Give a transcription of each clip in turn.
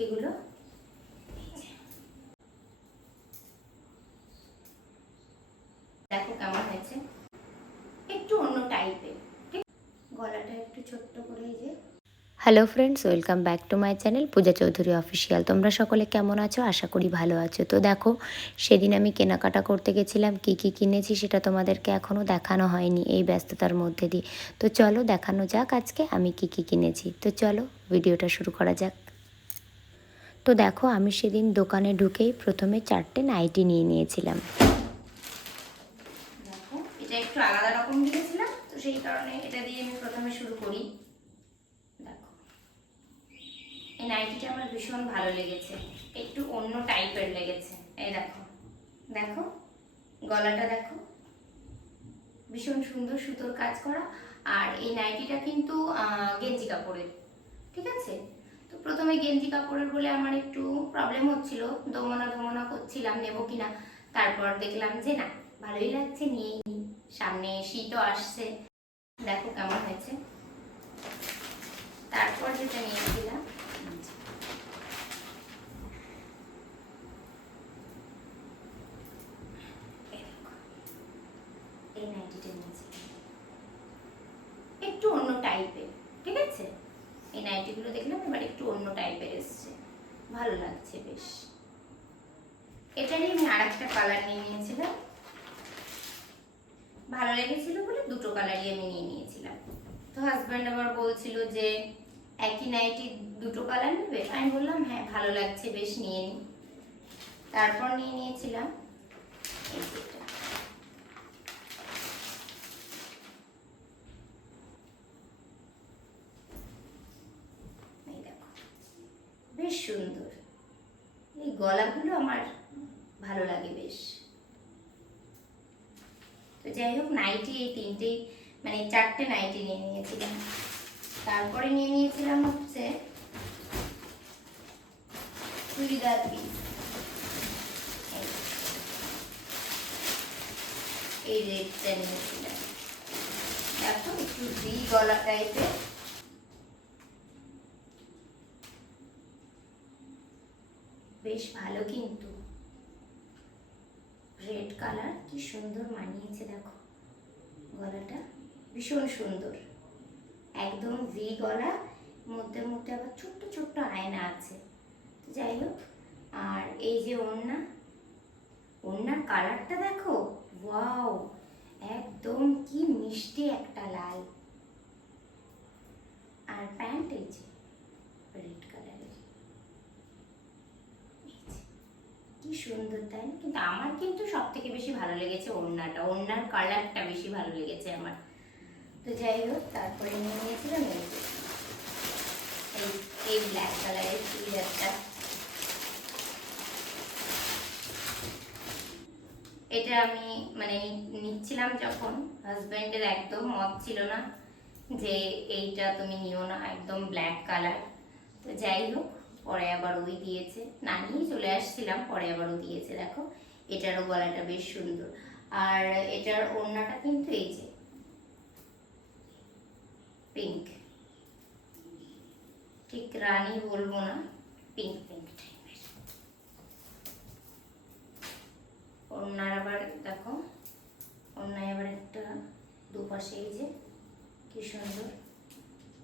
যে। দেখো কেমন হয়েছে। একটু অন্য টাইপের গলাটা একটু ছোট্ট করে এই যে। Hello friends welcome back to my channel Puja Chowdhury official তোমরা সকলে কেমন আছো? আশা করি ভালো আছো। তো দেখো, সেদিন আমি কেনাকাটা করতে গেছিলাম, কি কি কিনেছি সেটা তোমাদেরকে এখনও দেখানো হয়নি এই ব্যস্ততার মধ্যে দিয়ে। তো চলো দেখানো যাক আজকে আমি কি কি কিনেছি। তো চলো, ভিডিওটা শুরু করা যাক। তো দেখো, আমি সেদিন দোকানে ঢুকেই প্রথমে চারটে নাইটি নিয়ে নিয়েছিলাম। এটা একটু আলাদা রকম দিয়েছিলাম তো সেই কারণে এটা দিয়ে আমি প্রথমে শুরু করি। দেখো, এই নাইটিটা আমার ভীষণ ভালো লেগেছে, একটু অন্য টাইপের লেগেছে। এই দেখো দেখো, গলাটা দেখো, ভীষণ সুন্দর সুতোর কাজ করা, আর এই নাইটিটা কিন্তু গেঞ্জি কাপড়ের, ঠিক আছে? তো প্রথমে গেঞ্জি কাপড়ের বলে আমার একটু প্রবলেম হচ্ছিল। দমনা দমনা করছিলাম, নেব কিনা? তারপর দেখলাম যে না, ভালোই লাগছে নিই। সামনে শীতও আসছে। দেখো কেমন হয়েছে। তারপর যেটা নিয়েছিলাম এই একটু অন্য টাইপের ঠিক আছে? এই নাইটিগুলো দেখলাম টাইপের এসছে। ভালো লাগছে বেশ। এটারই আমি আর একটা কালার নিয়ে নিয়েছিলাম। ভালো লেগেছিল বলে দুটো কালারই আমি নিয়ে নিয়েছিলাম। তো হাজব্যান্ড আবার বলছিল যে, একই নাইটি দুটো কালার নেবে? আমি বললাম হ্যাঁ ভালো লাগছে, বেশ নিয়ে নিই তারপর নিয়ে নিয়েছিলাম। এই যে এটা। এই দেখো বেশ সুন্দর। এই গলাগুলো আমার ভালো লাগে বেশ। তো যাই হোক নাইটি এই তিনটেই মানে চারটে নাইটি নিয়ে নিয়েছিলাম। তারপরে নিয়ে নিয়েছিলাম হচ্ছে চুড়িদার পিস। এই রেডটা নিয়েছিলাম। দেখো, একটু ভি গলা টাইপের বেশ ভালো কিন্তু। রেড কালার কি সুন্দর মানিয়েছে দেখো। গলাটা ভীষণ সুন্দর। একদম ভি গলা, মধ্যে মধ্যে আবার ছোট্ট ছোট্ট আয়না আছে। যাই হোক, আর এই যে ওড়না, ওড়নার কালারটা দেখো? ওয়াও একদম কি মিষ্টি একটা লাল। আর প্যান্ট এই যে রেড কালারের এই যে কি সুন্দর, তাই না? কিন্তু আমার কিন্তু সব থেকে বেশি ভালো লেগেছে ওড়নাটা। ওড়নার কালারটা বেশি ভালো লেগেছে আমার। তো যাই হোক, তারপরে নিয়ে নিয়েছিলাম এই এই ব্ল্যাক কালারের চুড়িদারটা। এটা আমি মানে নিচ্ছিলাম যখন। হাজব্যান্ডের একদম মত ছিল না যে এইটা তুমি নিও না, একদম ব্ল্যাক কালার তো যাই হোক পরে আবার ওই দিয়েছে। না চলে আসছিলাম, পরে আবার ও দিয়েছে, দেখো। এটারও গলাটা বেশ সুন্দর। আর এটার ওড়নাটা কিন্তু এই যে পিঙ্ক ঠিক রানী বলব না পিঙ্ক পিঙ্ক টাইপের ওড়নার আবার, দেখো, ওড়নায় আবার একটা দুপাশে এই যে, কি সুন্দর।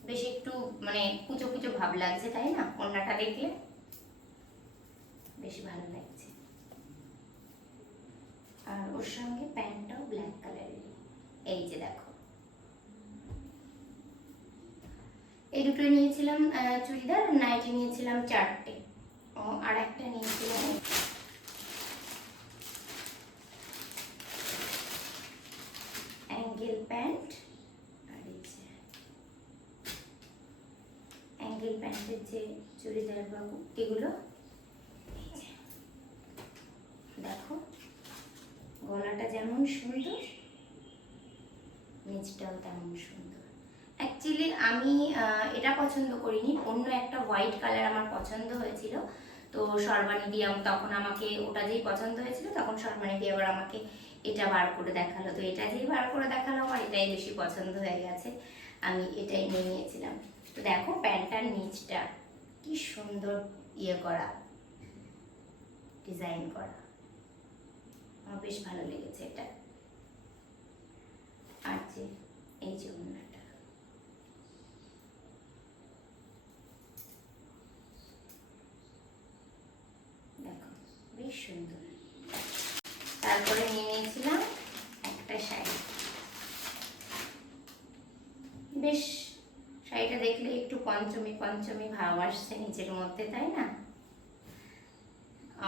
বেশ একটু মানে কুচো কুচো ভাব লাগছে তাই না? ওড়নাটা দেখলে বেশ ভালো লাগছে। আর ওর সঙ্গে প্যান্টটাও ব্ল্যাক কালারের এই যে দেখো। এই দুটো নিয়েছিলাম চুড়িদার নাইটি নিয়েছিলাম চারটে। ও, আর একটা নিয়েছিলাম। প্যান্ট আর এই যে প্যান্টের যে চুড়িদার বা কুর্তিগুলো দেখো, গলাটা যেমন সুন্দর নিচটাও তেমন সুন্দর। অ্যাকচুয়ালি আমি এটা পছন্দ করিনি, অন্য একটা হোয়াইট কালার আমার পছন্দ হয়েছিল। তো সর্বাণী দিয়ে তখন আমাকে ওটা যেই পছন্দ হয়েছিল, তখন সর্বাণী দিয়ে আবার আমাকে এটা বার করে দেখাল। তো এটা যেই বার করে দেখাল, আমার এটাই বেশি পছন্দ হয়ে গেছে। আমি এটাই নিয়ে নিয়েছিলাম। তো দেখো প্যান্টটার নিচটা কি সুন্দর ইয়ে করা, ডিজাইন করা। আমার বেশ ভালো লেগেছে এটা। আর যে, এই যে ওড়নাটা দেখো বেশ সুন্দর তারপরে নিয়ে নিয়েছিলাম একটা শাড়ি বেশ শাড়িটা দেখলে একটু পঞ্চমী পঞ্চমী ভাব আসছে নিচের মধ্যে, তাই না?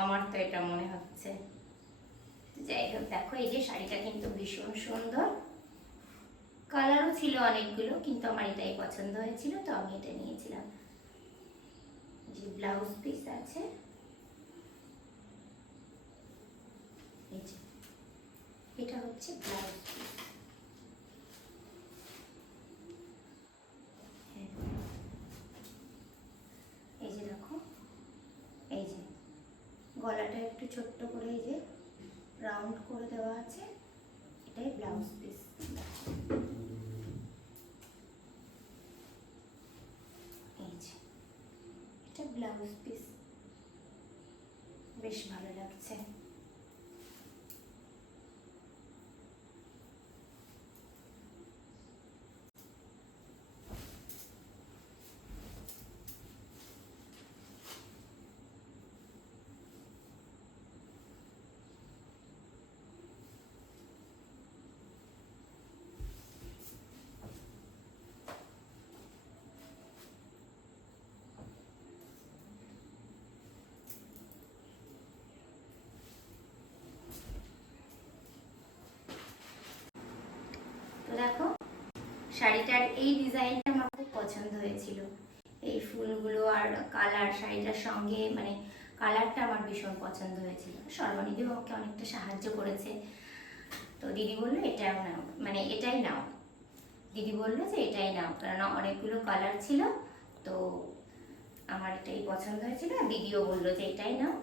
আমার তো এটা মনে হচ্ছে। যাই হোক, দেখো, এই যে শাড়িটা কিন্তু ভীষণ সুন্দর। কালারও ছিল অনেকগুলো, কিন্তু আমার এটাই পছন্দ হয়েছিল, তো আমি এটা নিয়েছিলাম। যে ব্লাউজ পিস আছে। এটা হচ্ছে ব্লাউজ পিস এই যে দেখো এই যে গলাটা একটু ছোট্ট করে এই যে রাউন্ড করে দেওয়া আছে। এটাই ব্লাউজ পিস এটা ব্লাউজ পিস বেশ ভালো লাগছে। তো দেখো, শাড়িটার এই ডিজাইনটা আমার খুব পছন্দ হয়েছিল। এই ফুলগুলো আর কালার, শাড়িটার সঙ্গে মানে কালারটা আমার ভীষণ পছন্দ হয়েছিল। সর্বনিধি আমাকে অনেকটা সাহায্য করেছে। তো দিদি বলল এটাও নাও। মানে এটাই নাও। দিদি বলল যে, এটাই নাও। কেননা অনেকগুলো কালার ছিল, তো আমার এটাই পছন্দ হয়েছিল। আর দিদিও বলল যে, এটাই নাও।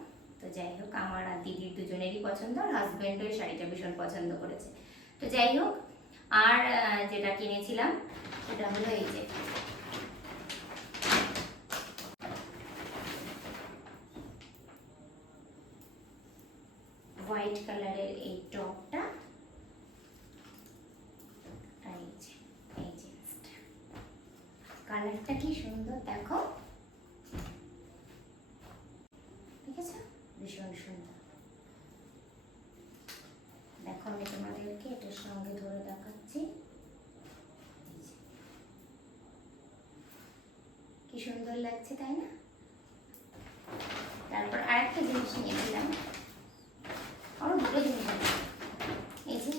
তো যাই হোক, আমার আর দিদির দুজনেরই পছন্দ, আর হাজব্যান্ডও শাড়িটা ভীষণ পছন্দ করেছে। তো যাই হোক আর যেটা কিনেছিলাম, সেটা হলো এই যে। হোয়াইট কালারের এই টপটা এই যে কালারটা কি সুন্দর, দেখো। ঠিক আছে? ভীষণ সুন্দর। দেখো আমি তোমাদেরকে এটার সঙ্গে ধরে দেখাচ্ছি এই যে। কি সুন্দর লাগছে, তাই না? তারপর আরেকটা জিনিস নিয়েছিলাম আরও দুটো জিনিস এই যে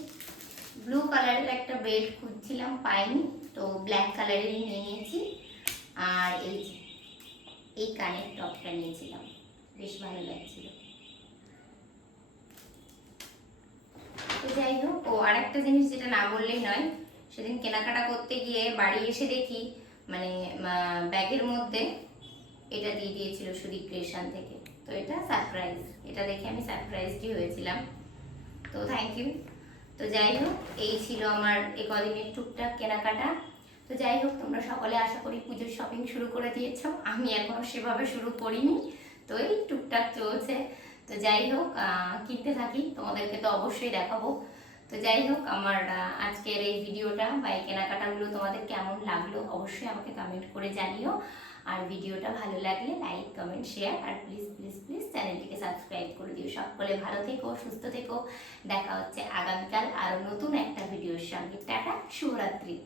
ব্লু কালারের একটা বেল্ট খুঁজছিলাম, পাইনি, তো ব্ল্যাক কালারেরই নিয়ে নিয়েছি। আর এই যে, এই কানের টপটা নিয়েছিলাম। বেশ ভালো লাগছিল। তো যাই হোক, ও আরেকটা জিনিস যেটা না বললেই নয়, সেদিন কেনাকাটা করতে গিয়ে বাড়ি এসে দেখি মানে ব্যাগের মধ্যে এটা দিয়ে দিয়েছিল সুদীপ ক্রিয়েশন থেকে। তো এটা সারপ্রাইজ এটা দেখে আমি সারপ্রাইজডই হয়েছিলাম। তো থ্যাংক ইউ তো যাই হোক, এই ছিল আমার এ কদিনের টুকটাক কেনাকাটা। তো যাই হোক, তোমরা সকলে আশা করি পুজোর শপিং শুরু করে দিয়েছ। আমি এখনও সেভাবে শুরু করিনি। তো এই টুকটাক চলছে। তো যাই হোক কিনতে থাকি। তোমাদেরকে তো অবশ্যই দেখাবো। তো যাই হোক, আমার আজকের এই ভিডিওটা বা এই কেনাকাটাগুলো তোমাদের কেমন লাগল অবশ্যই আমাকে কমেন্ট করে জানিও। আর ভিডিওটা ভালো লাগলে লাইক কমেন্ট শেয়ার আর প্লিজ প্লিজ প্লিজ চ্যানেলটিকে সাবস্ক্রাইব করে দিও। সকলে ভালো থেকো, সুস্থ থেকো। দেখা হচ্ছে আগামীকাল আরও নতুন একটা ভিডিওর সঙ্গে। টাটা, শুভরাত্রি।